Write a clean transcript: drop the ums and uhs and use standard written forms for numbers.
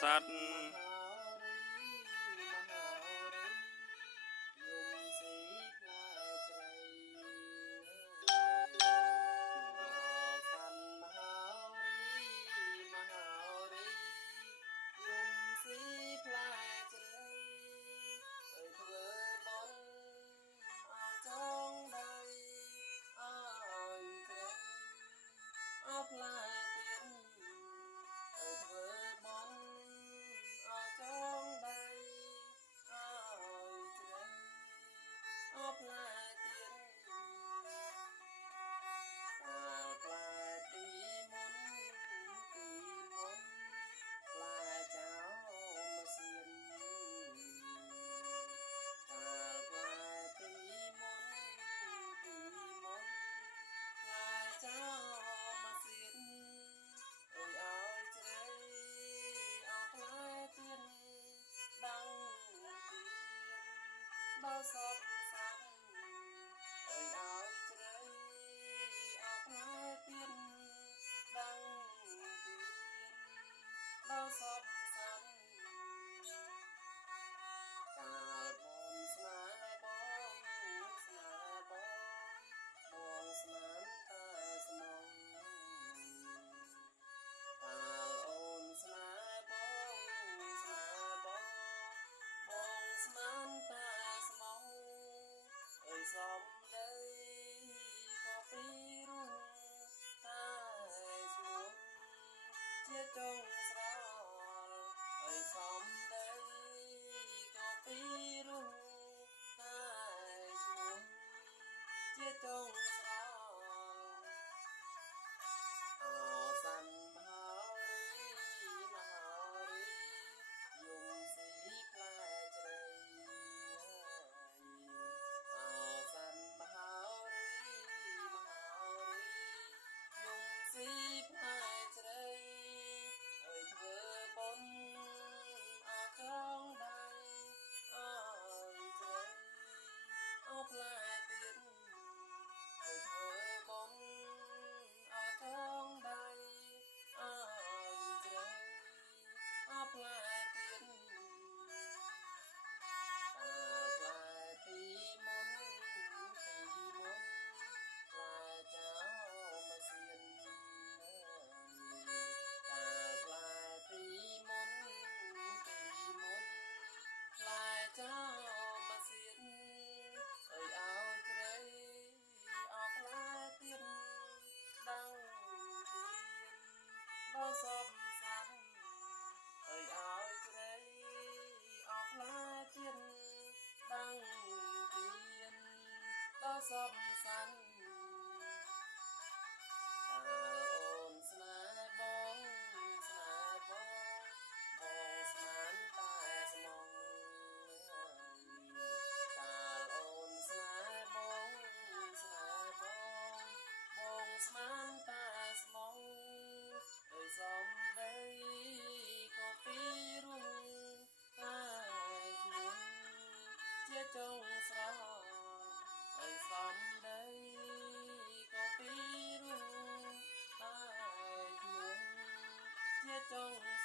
សត្វដល់សពសាន់អើយឲ្យជ្រៅអស់ផ្លែទៀនដឹងទៀនដល់សពសាន់កាលបងស្នេហ៍បងស្នេហ៍បងស្មានតែស្មងកាលអូនស្នេហ៍បងស្នេហ៍បងស្មានតែសំដីក៏ពីរុងតែឈ្មោះជាចុងស្រលឲ្យសំដីក៏ពីរុងតែឈ្មោះជាចុងស្រលអោសាន់មហារីមហារីយំស៊ីផ្លែជ្រៃស៊ីផ្លែជ្រៃអើយធ្វើបុណ្យអរចងដៃអើយជ្រៃអរផ្លែទៀតអើយធ្វើបុណ្យអរចងដៃអើយជ្រៃអរផ្លែទៀតផ្លែពីមុនផ្លែចៅមកសៀនចោមកសៀនអើយឲ្យជ្រៃអស់ផ្លែទៀតដឹងទៀនដល់សពសាន់អើយឲ្យជ្រៃអស់ផ្លែទៀតដឹងទៀនដល់សពសាន់អូនស្នេហ៍បងស្នេហ៍បងស្មានតែស្មងស្មានតែស្មងដោយសំដីក៏ពីរុងតែឈ្មោះជាចុងស្រលដោយសំដីក៏ពីរុងតែឈ្មោះជាចុង